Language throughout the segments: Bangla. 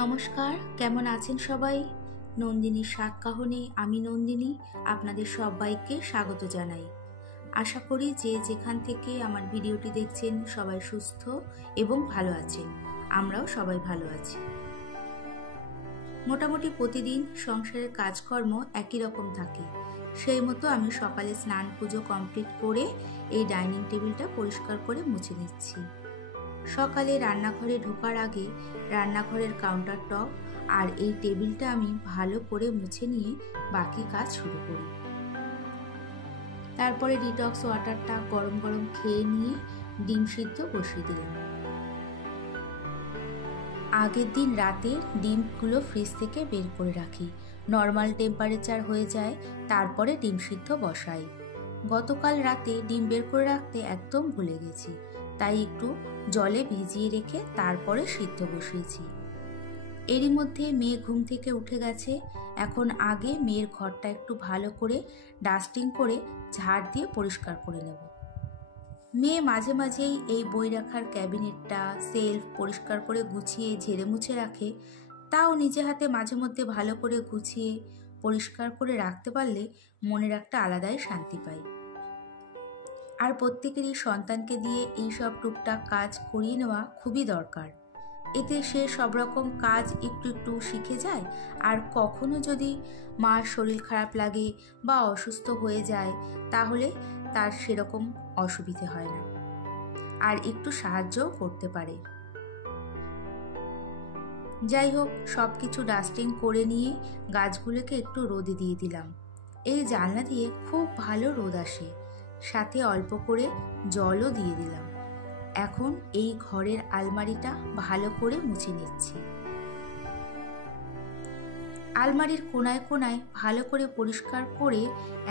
নমস্কার, কেমন আছেন সবাই? নন্দিনীর স্বাদ কাহনে আমি নন্দিনী আপনাদের সবাইকে স্বাগত জানাই। আশা করি যে যেখান থেকে আমার ভিডিওটি দেখছেন সবাই সুস্থ এবং ভালো আছেন। আমরাও সবাই ভালো আছি। মোটামুটি প্রতিদিন সংসারের কাজকর্ম একই রকম থাকে। সেই মতো আমি সকালে স্নান পুজো কমপ্লিট করে এই ডাইনিং টেবিলটা পরিষ্কার করে মুছে নিচ্ছি। সকালে রান্নাঘরে ঢোকার আগে রান্নাঘরের কাউন্টার টপ আর এই টেবিলটা আমি ভালো করে মুছে নিয়ে বাকি কাজ শুরু করি। তারপরে ডিটক্স ওয়াটারটা গরম গরম খেয়ে নিয়ে ডিম সিদ্ধ বসিয়ে দিলাম। আগের দিন রাতে ডিমগুলো ফ্রিজ থেকে বের করে রাখি, নর্মাল টেম্পারেচার হয়ে যায়, তারপরে ডিম সিদ্ধ বসাই। গতকাল রাতে ডিম বের করে রাখতে একদম ভুলে গেছি, তাই একটু জলে ভিজিয়ে রেখে তারপরে সিদ্ধ বসিয়েছি। এরই মধ্যে মেয়ে ঘুম থেকে উঠে গেছে। এখন আগে মেয়ের ঘরটা একটু ভালো করে ডাস্টিং করে ঝাড় দিয়ে পরিষ্কার করে নেব। মেয়ে মাঝে মাঝেই এই বই রাখার ক্যাবিনেটটা সেলফ পরিষ্কার করে গুছিয়ে ঝেড়ে মুছে রাখে। তাও নিজে হাতে মাঝে মধ্যে ভালো করে গুছিয়ে পরিষ্কার করে রাখতে পারলে মনের একটা আলাদাই শান্তি পাই। আর প্রত্যেকেরই সন্তানকে দিয়ে এইসব টুকটাক কাজ করিয়ে নেওয়া খুবই দরকার। এতে সে সব রকম কাজ একটু একটু শিখে যায়। আর কখনো যদি মার শরীর খারাপ লাগে বা অসুস্থ হয়ে যায় তাহলে তার সেরকম অসুবিধে হয় না, আর একটু সাহায্যও করতে পারে। যাই হোক, সব কিছু ডাস্টিং করে নিয়ে গাছগুলোকে একটু রোদে দিয়ে দিলাম। এই জানলা দিয়ে খুব ভালো রোদ আসে, সাথে অল্প করে জলও দিয়ে দিলাম। এখন এই ঘরের আলমারিটা ভালো করে মুছে নিচ্ছি। আলমারির কোনায় কোনায় ভালো করে পরিষ্কার করে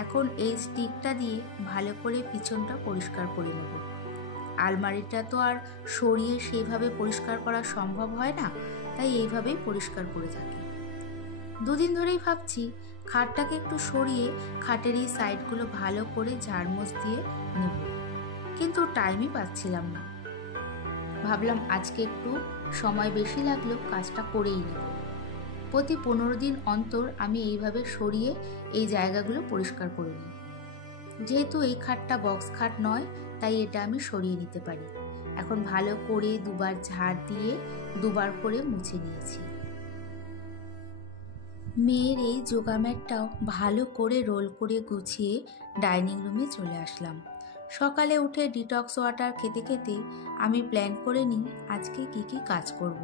এখন এই স্টিকটা দিয়ে ভালো করে পিছনটা পরিষ্কার করে নেব। আলমারিটা তো আর সরিয়ে সেইভাবে পরিষ্কার করা সম্ভব হয় না, তাই এইভাবেই পরিষ্কার করে থাকি। দুদিন ধরেই ভাবছি খাটটাকে একটু সরিয়ে খাটের এই সাইডগুলো ভালো করে ঝাড়মোছ দিয়ে নেব, কিন্তু টাইমই পাচ্ছিলাম না। ভাবলাম আজকে একটু সময় বেশি লাগলেও কাজটা করেই নেব। প্রতি 15 দিন অন্তর আমি এইভাবে সরিয়ে এই জায়গাগুলো পরিষ্কার করে নিই। যেহেতু এই খাটটা বক্স খাট নয়, তাই এটা আমি সরিয়ে নিতে পারি। এখন ভালো করে দুবার ঝাড় দিয়ে দুবার করে মুছে নিয়েছি। মেয়ের এই যোগা ম্যাটটাও ভালো করে রোল করে গুছিয়ে ডাইনিং রুমে চলে আসলাম। সকালে উঠে ডিটক্স ওয়াটার খেতে খেতে আমি প্ল্যান করে নিই আজকে কি কি কাজ করব।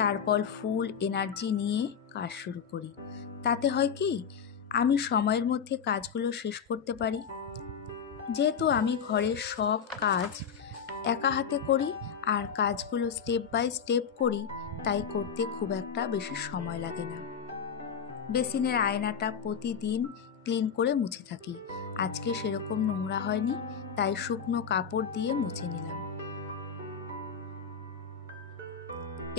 তারপর ফুল এনার্জি নিয়ে কাজ শুরু করি। তাতে হয় কি, আমি সময়ের মধ্যে কাজগুলো শেষ করতে পারি। যেহেতু আমি ঘরের সব কাজ একা হাতে করি আর কাজগুলো স্টেপ বাই স্টেপ করি, তাই করতে খুব একটা বেশি সময় লাগে না। বেসিনের আয়নাটা প্রতিদিন ক্লিন করে মুছে থাকি। আজকে সেরকম নোংরা হয়নি, তাই শুকনো কাপড় দিয়ে মুছে নিলাম।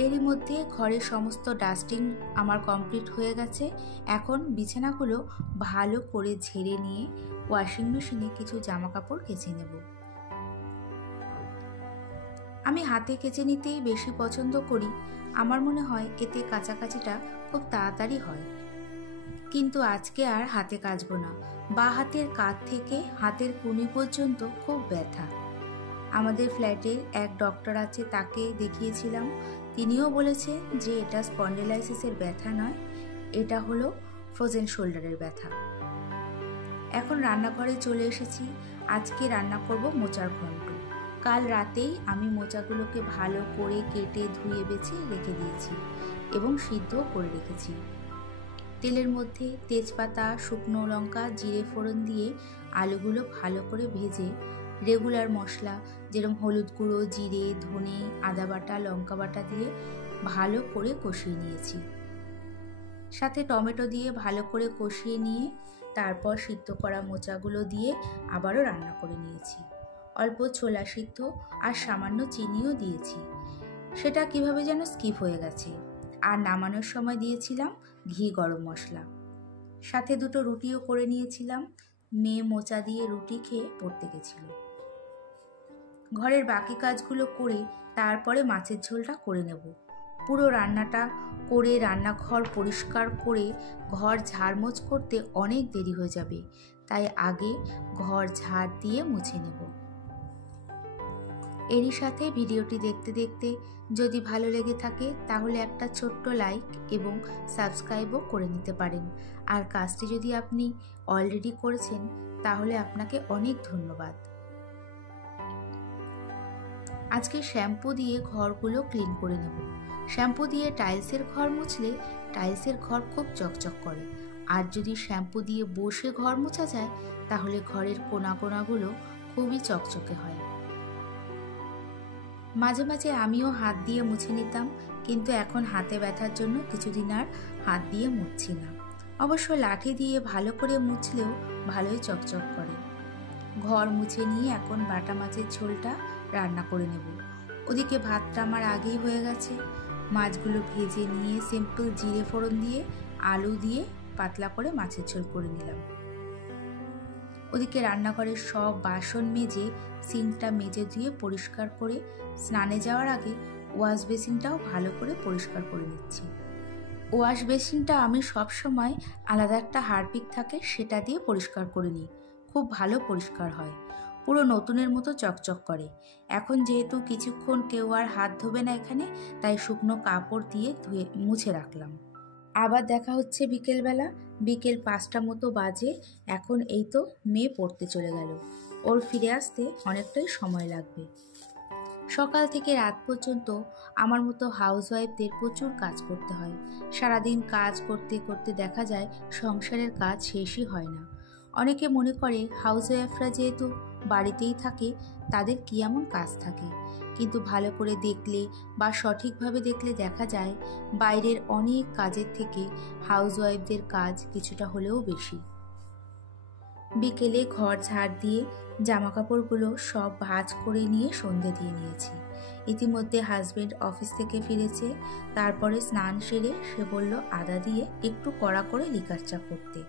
এরই মধ্যে ঘরের সমস্ত ডাস্টিং আমার কমপ্লিট হয়ে গেছে। এখন বিছানাগুলো ভালো করে ঝেড়ে নিয়ে ওয়াশিং মেশিনে কিছু জামা কাপড় কেচে নেব। আমি হাতে কেচে নিতেই বেশি পছন্দ করি। আমার মনে হয় এতে কাচাকাচিটা খুব তাড়াতাড়ি হয়। কিন্তু আজকে আর হাতে কাচবো না। বা হাতের কাঁধ থেকে হাতের কুনি পর্যন্ত খুব ব্যথা। আমাদের ফ্ল্যাটের এক ডক্টর আছে, তাকে দেখিয়েছিলাম। তিনিও বলেছে যে এটা স্পন্ডিলাইসিসের ব্যথা নয়, এটা হলো ফ্রোজেন শোল্ডারের ব্যথা। এখন রান্নাঘরে চলে এসেছি। আজকে রান্না করব মোচার ঘন্ট। কাল রাতেই আমি মোচাগুলোকে ভালো করে কেটে ধুয়ে বেছে রেখে দিয়েছি এবং সিদ্ধও করে রেখেছি। তেলের মধ্যে তেজপাতা, শুকনো লঙ্কা, জিরে ফোড়ন দিয়ে আলুগুলো ভালো করে ভেজে রেগুলার মশলা যেরকম হলুদ গুঁড়ো, জিরে, ধনে, আদা বাটা, লঙ্কা বাটা দিয়ে ভালো করে কষিয়ে নিয়েছি। সাথে টমেটো দিয়ে ভালো করে কষিয়ে নিয়ে তারপর সিদ্ধ করা মোচাগুলো দিয়ে আবারও রান্না করে নিয়েছি। অল্প ছোলা সিদ্ধ আর সামান্য চিনিও দিয়েছি, সেটা কিভাবে যেন স্কিপ হয়ে গেছে। আর নামানোর সময় দিয়েছিলাম ঘি গরম মশলা। সাথে দুটো রুটিও করে নিয়েছিলাম। মেয়ে মোচা দিয়ে রুটি খেয়ে পড়তে গেছিল। ঘরের বাকি কাজগুলো করে তারপরে মাছের ঝোলটা করে নেব। পুরো রান্নাটা করে রান্নাঘর পরিষ্কার করে ঘর ঝাড়মোছ করতে অনেক দেরি হয়ে যাবে, তাই আগে ঘর ঝাড় দিয়ে মুছে নেব। এরই সাথে ভিডিওটি দেখতে দেখতে যদি ভালো লেগে থাকে তাহলে একটা ছোট্ট লাইক এবং সাবস্ক্রাইবও করে নিতে পারেন। আর কাজটি যদি আপনি অলরেডি করেছেন তাহলে আপনাকে অনেক ধন্যবাদ। আজকে শ্যাম্পু দিয়ে ঘরগুলো ক্লিন করে নেব। শ্যাম্পু দিয়ে টাইলসের ঘর মুছলে টাইলসের ঘর খুব চকচক করে, আর যদি শ্যাম্পু দিয়ে বসে ঘর মোছা যায় তাহলে ঘরের কোনা কোনাগুলো খুবই চকচকে হয়। মাঝে মাঝে আমিও হাত দিয়ে মুছে নিতাম, কিন্তু এখন হাতে ব্যথার জন্য কিছুদিন আর হাত দিয়ে মুছছি না। অবশ্য লাঠি দিয়ে ভালো করে মুছলেও ভালোই চকচক করে। ঘর মুছে নিয়ে এখন বাটা মাছের ঝোলটা রান্না করে নেব। ওদিকে ভাতটা আমার আগেই হয়ে গেছে। মাছগুলো ভেজে নিয়ে সিম্পল জিরে ফোড়ন দিয়ে আলু দিয়ে পাতলা করে মাছের ঝোল করে নিলাম। ওদিকে রান্নাঘরের সব বাসন মেজে সিঙ্কটা মেজে ধুয়ে পরিষ্কার করে স্নানে যাওয়ার আগে ওয়াশ বেসিনটাও ভালো করে পরিষ্কার করে নিচ্ছি। ওয়াশ বেসিনটা আমি সবসময় আলাদা একটা হারপিক থাকে সেটা দিয়ে পরিষ্কার করে নিই, খুব ভালো পরিষ্কার হয়, পুরো নতুনের মতো চকচক করে। এখন যেহেতু কিছুক্ষণ কেউ আর হাত ধোবে না এখানে, তাই শুকনো কাপড় দিয়ে ধুয়ে মুছে রাখলাম। আবার দেখা হচ্ছে বিকেলবেলা। বিকেল 5টা মতো বাজে। এখন এই তো মেয়ে পড়তে চলে গেল, ওর ফিরে আসতে অনেকটাই সময় লাগবে। সকাল থেকে রাত পর্যন্ত আমার মতো হাউসওয়াইফদের প্রচুর কাজ করতে হয়। সারাদিন কাজ করতে করতে দেখা যায় সংসারের কাজ শেষই হয় না। অনেকে মনে করে হাউসওয়াইফরা যেহেতু বাড়িতেই থাকে তাদের কি এমন কাজ থাকে, কিন্তু ভালো করে দেখলে বা সঠিকভাবে দেখলে দেখা যায় বাইরের অনেক কাজের থেকে হাউসওয়াইফদের কাজ কিছুটা হলেও বেশি। বিকেলে ঘর ঝাড় দিয়ে জামাকাপড়গুলো সব ভাঁজ করে নিয়ে সন্ধে দিয়ে নিয়েছি। ইতিমধ্যে হাজবেন্ড অফিস থেকে ফিরেছে। তারপরে স্নান সেরে সে বলল আদা দিয়ে একটু কড়া করে লিকার চা করতে।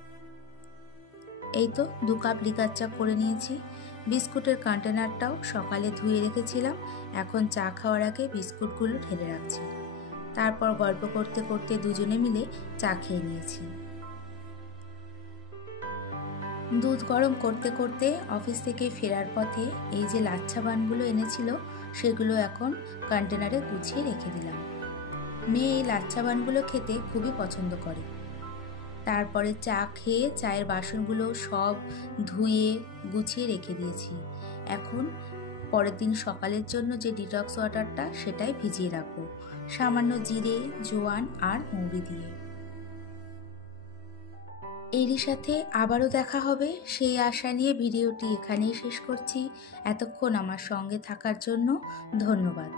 এই তো 2 কাপ লিকার চা করে নিয়েছি। বিস্কুটের কন্টেনারটাও সকালে ধুয়ে রেখেছিলাম, এখন চা খাওয়ার আগে বিস্কুটগুলো ঢেলে রাখছি। তারপর গল্প করতে করতে দুজনে মিলে চা খেয়ে নিয়েছি। দুধ গরম করতে করতে অফিস থেকে ফেরার পথে এই যে লাচ্ছা বানগুলো এনেছিল সেগুলো এখন কন্টেনারে গুছিয়ে রেখে দিলাম। মেয়ে এই লাচ্ছা বানগুলো খেতে খুবই পছন্দ করে। তারপরে চা খেয়ে চায়ের বাসনগুলো সব ধুয়ে গুছিয়ে রেখে দিয়েছি। এখন পরের দিন সকালের জন্য যে ডিটক্স ওয়াটারটা সেটাই ভিজিয়ে রাখবো, সামান্য জিরে, জোয়ান আর মৌরি দিয়ে। এরই সাথে আবারও দেখা হবে সেই আশা নিয়ে ভিডিওটি এখানেই শেষ করছি। এতক্ষণ আমার সঙ্গে থাকার জন্য ধন্যবাদ।